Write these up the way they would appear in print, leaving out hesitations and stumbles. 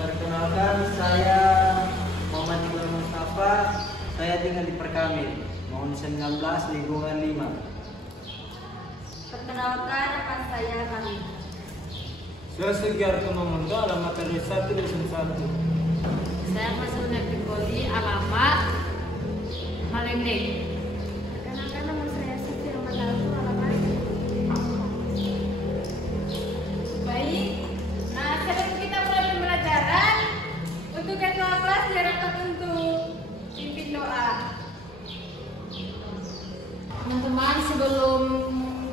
Perkenalkan, saya Muhammad Ibrahim Mustafa. Saya tinggal di Perkamil, Mohon 19, lingkungan 5. Perkenalkan, nama saya Kami. Saya Segiar Kemamunda, alamat RW 1 Dusun 1. Saya Masuk Poli, alamat Malendeng. Perkenalkan, nama saya Siti Romadalku, alamat Baik, nah sebelum kita mulai pembelajaran, untuk ketua kelas diharapkan untuk pimpin doa. Teman-teman, sebelum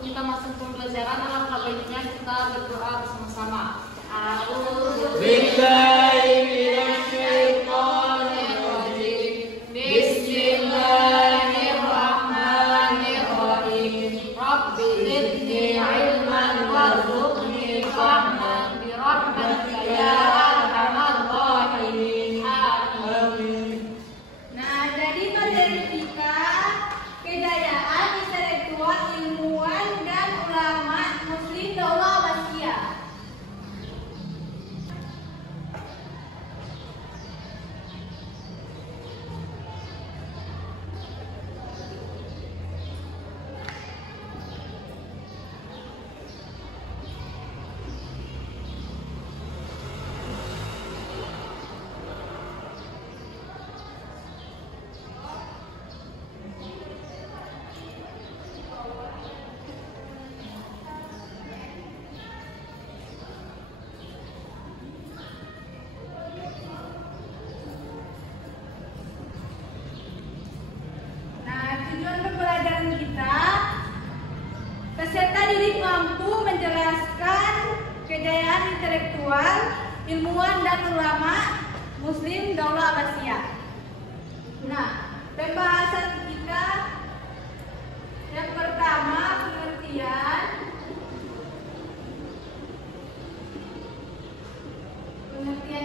kita masuk pembelajaran, alangkah baiknya kita berdoa bersama-sama. Bismillahirrahmanirrahim. Rabbi zidni ilman warzuqni fahman bi rahmatika ya arhamar rahimin. Amin. Nah, jadi materi kita kejayaan intelektual, ilmuwan dan ulama Muslim Daulah Abbasiyah. Tujuan pembelajaran kita, peserta didik mampu menjelaskan kejayaan intelektual, ilmuwan dan ulama Muslim Daulah Abbasiyah. Nah, pembahasan kita yang pertama pengertian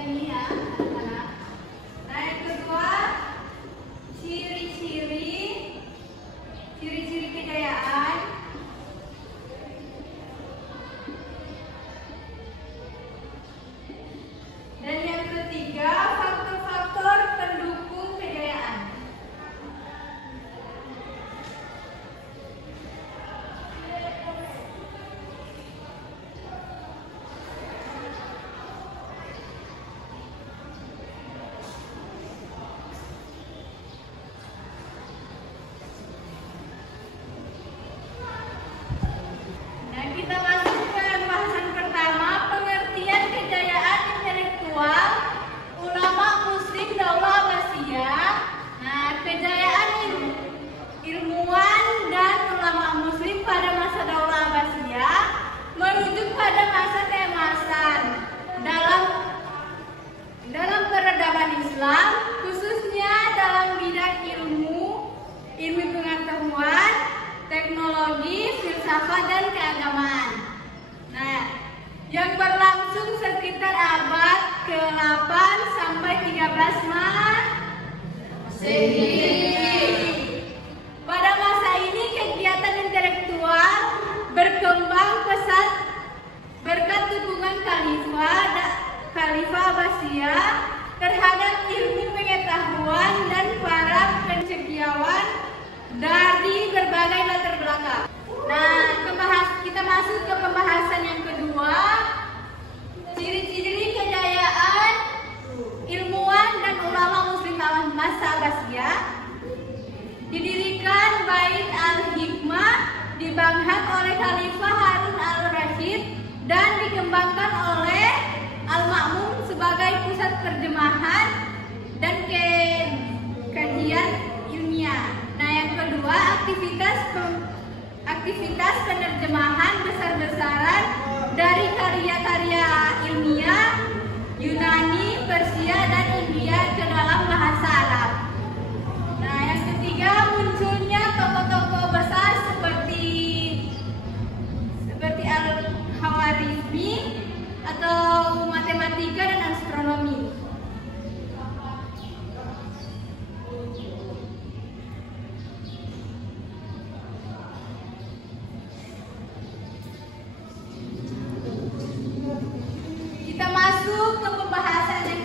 ini ya, anak-anak. Nah, yang kedua ciri-ciri kejayaan. Dan yang ketiga, faktor-faktor pendukung kejayaan. Kita masuk ke pembahasan pertama, pengertian kejayaan intelektual ulama Muslim Daulah Abbasiyah. Nah, kejayaan ilmuwan dan ulama Muslim pada masa Daulah Abbasiyah merujuk pada masa keemasan dalam peradaban Islam, khususnya dalam bidang ilmu pengetahuan, teknologi, filsafat, dan keagamaan. Nah, yang berlangsung sekitar abad ke-8 sampai 13 Masehi. Pada masa ini kegiatan intelektual berkembang pesat berkat dukungan Khalifah Abbasiyah terhadap ilmu pengetahuan dan para cendekiawan dari berbagai latar belakang. Nah, kita masuk ke pembahasan yang kedua, ciri-ciri kejayaan ilmuwan dan ulama Muslim masa Abbasiyah. Didirikan Bait al-Hikmah di Baghdad oleh Khalifah Harun al-Rasyid dan dikembangkan oleh Al-Ma'mun sebagai pusat terjemahan dan kajian ilmiah. Nah, yang kedua, aktivitas penerjemahan besar-besaran dari karya-karya ilmiah Yunani, Persia, dan India ke dalam bahasa Arab. Nah, yang ketiga, munculnya tokoh-tokoh besar seperti Al-Khwarizmi atau matematika dan astronomi. Kita masuk ke pembahasan yang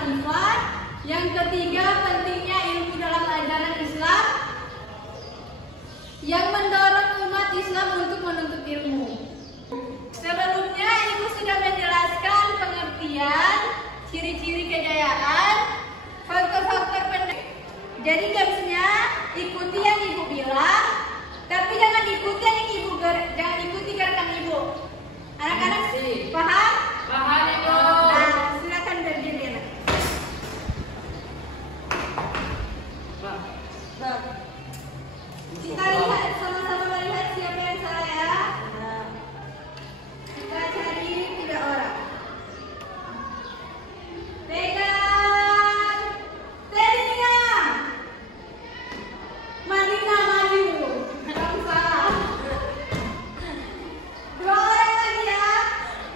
Khalifah. Yang ketiga, pentingnya ilmu dalam ajaran Islam yang mendorong umat Islam untuk menuntut ilmu. Sebelumnya Ibu sudah menjelaskan pengertian, ciri-ciri kejayaan, faktor-faktor penting. Jadi tipsnya ikuti yang Ibu bilang, tapi jangan ikuti yang jangan ikuti gerakan Ibu. Anak-anak paham? Paham, Ibu. Nah, silakan berdiri. Kita lihat sama-sama melihat siapa yang salah ya. Kita cari 3 orang. Pegang telinga. Madina maju. Kamu salah. 2 orang lagi ya.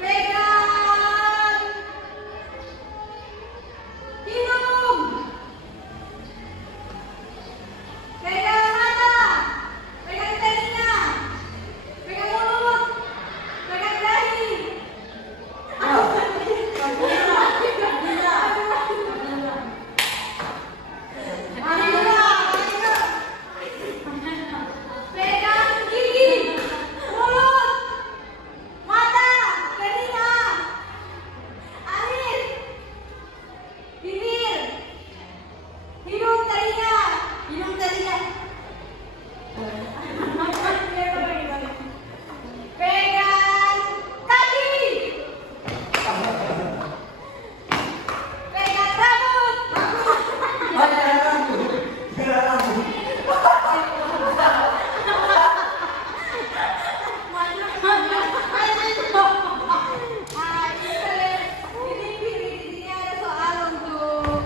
Pegang hidung. Pegang mata. Pegang telinga. Pegang mulut. Pegang dahi. Pegang gigi, mulut, mata, telinga, alis, bibir, hidung, telinga. Pegang kaki. Pegang rambut. Ini ada soal untuk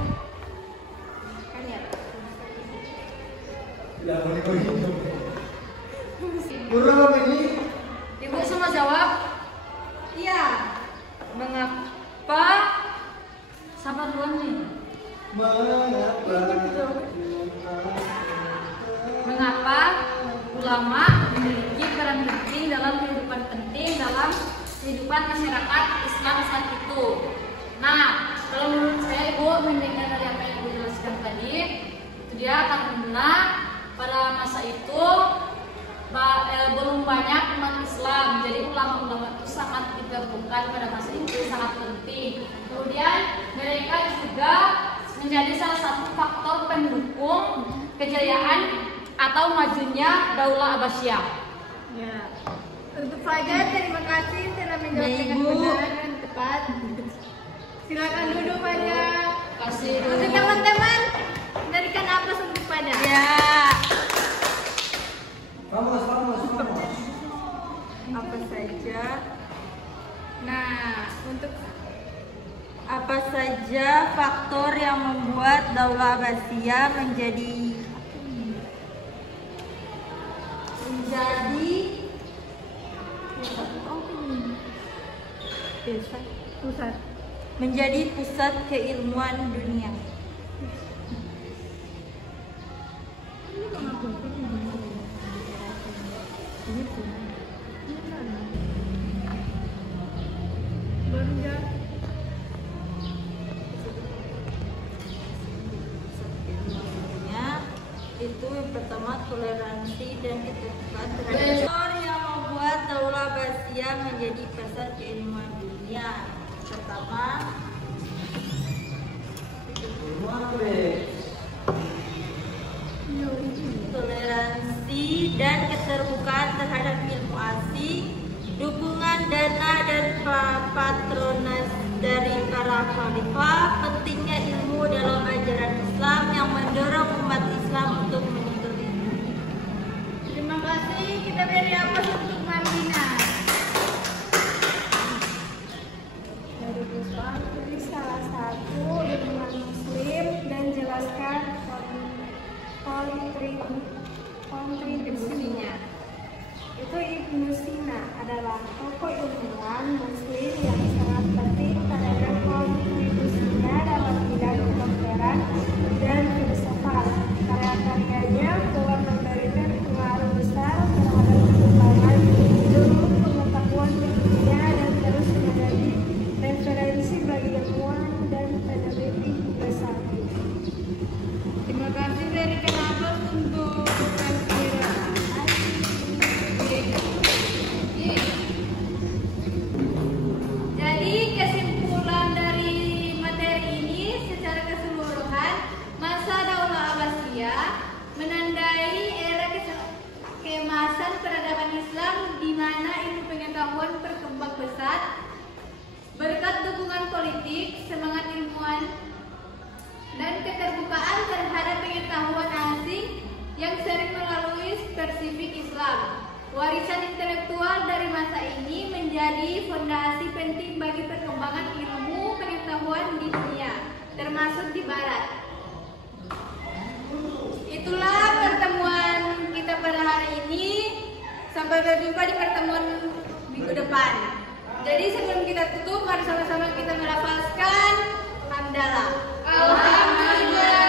Guru apa ini? Ibu semua jawab. iya. Mengapa? Sabar duluan nih. Mengapa ulama memiliki peran penting dalam kehidupan masyarakat Islam saat itu? Nah, kalau menurut saya Ibu mendengar dari apa yang Ibu jelaskan tadi, dia karena pada masa itu belum banyak umat Islam, jadi ulama-ulama itu sangat diperlukan pada masa itu, sangat penting. Kemudian mereka juga menjadi salah satu faktor pendukung kejayaan atau majunya Daulah Abbasiyah. Ya. Untuk Fajar, terima kasih telah menjawab dengan benar dan tepat. Silakan duduk Fajar. Kasih Untuk teman-teman, berikan aplaus untuk Fajar. Ya. Vamos. Apa saja? Nah, untuk apa saja faktor yang membuat Daulah Abbasiyah menjadi pusat keilmuan dunia. Itu yang pertama, toleransi dan keterbukaan terhadap faktor yang membuat Daulah Abbasiyah menjadi pusat keilmuan dunia. Pertama, toleransi dan keterbukaan terhadap ilmu asing, dukungan dana dan patronas dari para khalifah, pentingnya ilmu dalam ajaran Islam yang mendorong umat Islam untuk menuntut ilmu. Terima kasih, kita beri aplaus untuk Mamina. Dari Bukan pilih salah satu ilmuwan muslim dan jelaskan kontribusinya. Itu Ibnu Sina adalah tokoh ilmuwan muslim yang sangat penting terhadap kontribusinya dalam bidang kedokteran dan filsafat. Karya-karyanya telah memberikan pengaruh besar terhadap perkembangan ilmu pengetahuan dunia dan terus menjadi referensi bagi ilmuwan dan peneliti mana ilmu pengetahuan berkembang pesat berkat dukungan politik, semangat ilmuwan, dan keterbukaan terhadap pengetahuan asing yang sering melalui spesifik Islam. Warisan intelektual dari masa ini menjadi fondasi penting bagi perkembangan ilmu pengetahuan di dunia, termasuk di Barat. Itulah pertemuan kita pada hari ini. Sampai berjumpa di pertemuan minggu depan. Jadi sebelum kita tutup, mari sama-sama kita melafazkan hamdalah. Alhamdulillah.